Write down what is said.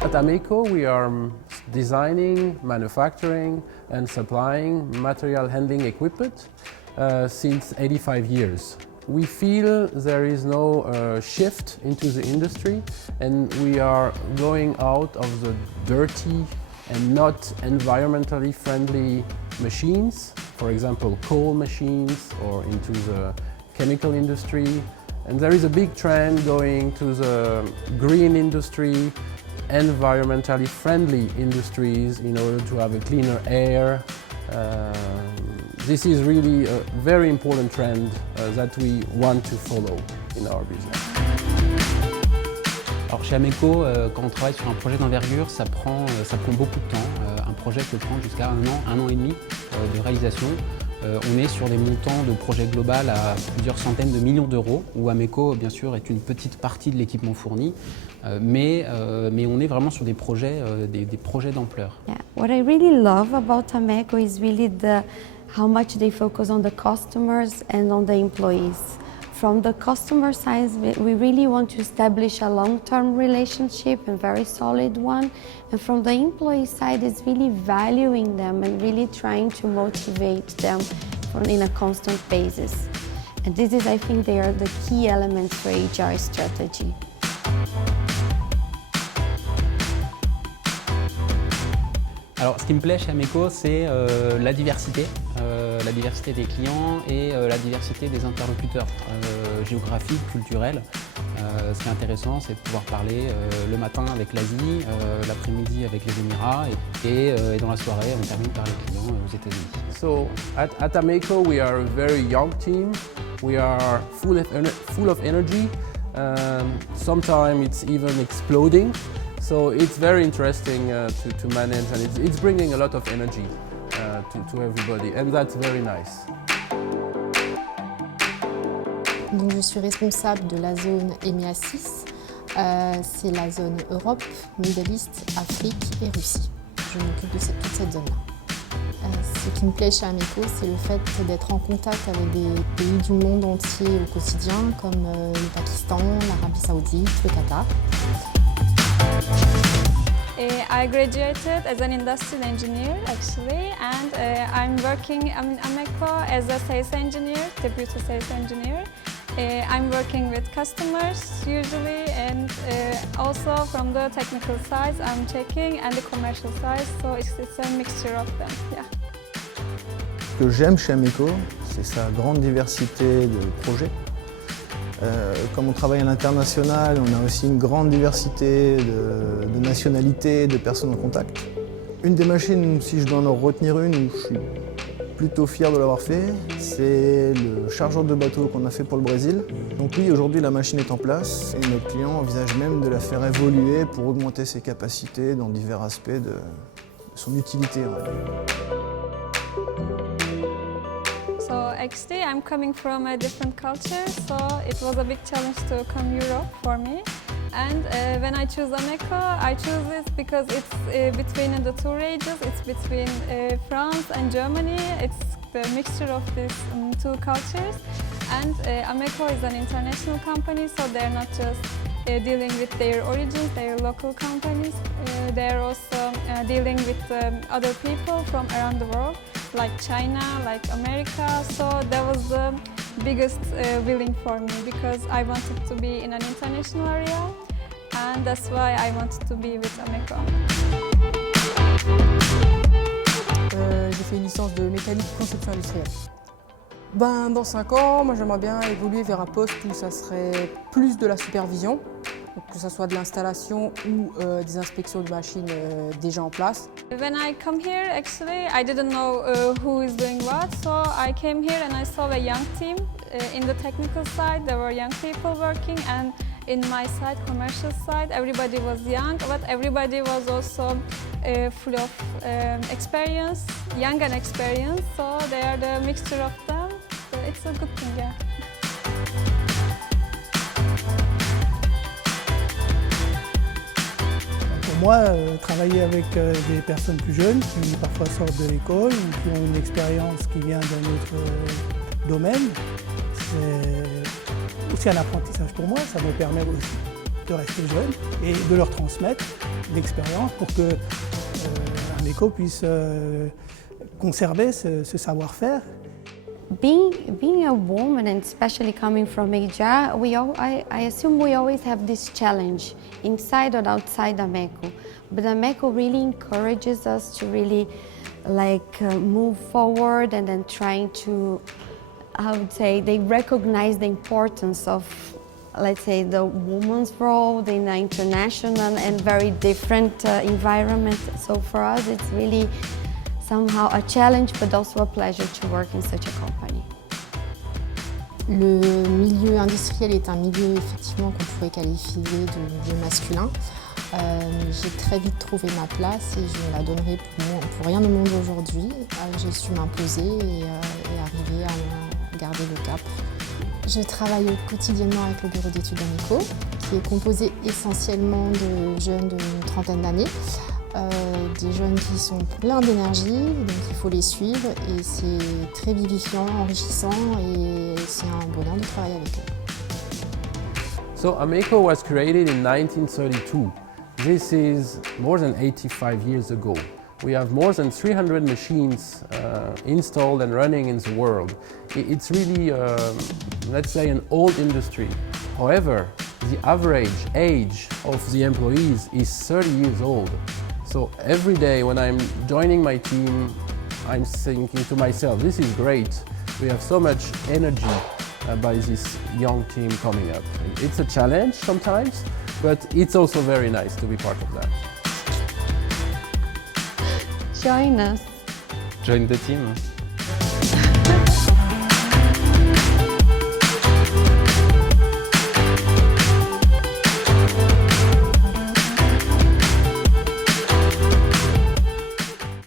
At Ameco, we are designing, manufacturing and supplying material handling equipment since 85 years. We feel there is no shift into the industry, and we are going out of the dirty and not environmentally friendly machines, for example coal machines, or into the chemical industry. And there is a big trend going to the green industry, environmentally friendly industries in order to have a cleaner air. This is really a very important trend that we want to follow in our business. Alors chez Ameco, quand on travaille sur un projet d'envergure, ça prend beaucoup de temps. Un projet peut prendre jusqu'à un an et demi de réalisation. On est sur des montants de projet global à plusieurs centaines de millions d'euros, où Ameco, bien sûr, est une petite partie de l'équipement fourni, mais on est vraiment sur des projets d'ampleur. Yeah. What I really love about Ameco is really how much they focus on the customers and on the employees. From the customer side, we really want to establish a long-term relationship, a very solid one. And from the employee side, it's really valuing them and really trying to motivate them in a constant basis. And this is, I think, they are the key elements for HR strategy. Alors, ce qui me plaît chez Ameco, c'est la diversité des clients et la diversité des interlocuteurs géographiques, culturels. Ce qui est intéressant, c'est de pouvoir parler le matin avec l'Asie, l'après-midi avec les Émirats et dans la soirée, on termine par les clients aux États-Unis. So at Ameco, we are a very young team. We are full of energy. Sometimes it's even exploding. So it's very interesting to manage, and it's bringing a lot of energy to everybody, and that's very nice. Donc, je suis responsable de la zone EMEA 6, c'est la zone Europe, Middle East, Afrique et Russie. Je m'occupe de toute cette zone-là. Ce qui me plaît chez Ameco, c'est le fait d'être en contact avec des pays du monde entier au quotidien, comme le Pakistan, l'Arabie Saoudite, le Qatar. I graduated as an industrial engineer actually, and I'm working in Ameco as a sales engineer, deputy sales engineer. I'm working with customers usually, and also from the technical side I'm checking, and the commercial side, so it's a mixture of them. Yeah. Ce que j'aime chez Ameco, c'est sa grande diversité de projets. Comme on travaille à l'international, on a aussi une grande diversité de nationalités, de personnes en contact. Une des machines, si je dois en retenir une, où je suis plutôt fier de l'avoir fait, c'est le chargeur de bateau qu'on a fait pour le Brésil. Donc oui, aujourd'hui la machine est en place et notre client envisage même de la faire évoluer pour augmenter ses capacités dans divers aspects de son utilité. So actually I'm coming from a different culture, so it was a big challenge to come Europe for me. And when I choose Ameco, I choose this because it's between the two regions, it's between France and Germany. It's the mixture of these two cultures. And Ameco is an international company, so they're not just dealing with their origins, their local companies. They're also dealing with other people from around the world, like China, like America. So that was the biggest willing for me, because I wanted to be in an international area, and that's why I wanted to be with Ameco. J'ai fait une licence de mécanique conception industrielle. Dans 5 ans, moi j'aimerais bien évoluer vers un poste où ça serait plus de la supervision, donc que ce soit de l'installation ou des inspections de machines déjà en place. When I come here, actually, I didn't know who is doing what, so I came here and I saw a young team. In the technical side, there were young people working, and in my side, commercial side, everybody was young, but everybody was also full of experience, young and experienced, so they are the mixture of them, so it's a good thing, yeah. Pour moi, travailler avec des personnes plus jeunes qui parfois sortent de l'école ou qui ont une expérience qui vient d'un autre domaine, c'est aussi un apprentissage pour moi. Ça me permet aussi de rester jeunes et de leur transmettre l'expérience pour que Ameco puisse conserver ce savoir-faire. Being a woman, and especially coming from HR, I assume we always have this challenge inside or outside Ameco. But Ameco really encourages us to really move forward and then trying to, I would say, they recognize the importance of, let's say, the woman's role in an international and very different environment. So for us, it's really somehow a challenge, but also a pleasure to work in such a company. Le milieu industriel est un milieu effectivement qu'on pourrait qualifier de milieu masculin. J'ai très vite trouvé ma place et je la donnerai pour rien au monde aujourd'hui. J'ai su m'imposer et arriver à garder le cap. Je travaille quotidiennement avec le bureau d'études d'Ameco, qui est composé essentiellement de jeunes d'une trentaine d'années. Des jeunes qui sont pleins d'énergie, donc il faut les suivre et c'est très vivifiant, enrichissant et c'est un bonheur de travailler avec eux. So Ameco was created in 1932. This is more than 85 years ago. We have more than 300 machines installed and running in the world. It's really, let's say, an old industry. However, the average age of the employees is 30 years old. So every day when I'm joining my team, I'm thinking to myself, this is great. We have so much energy by this young team coming up. It's a challenge sometimes, but it's also very nice to be part of that. Join us. Join the team.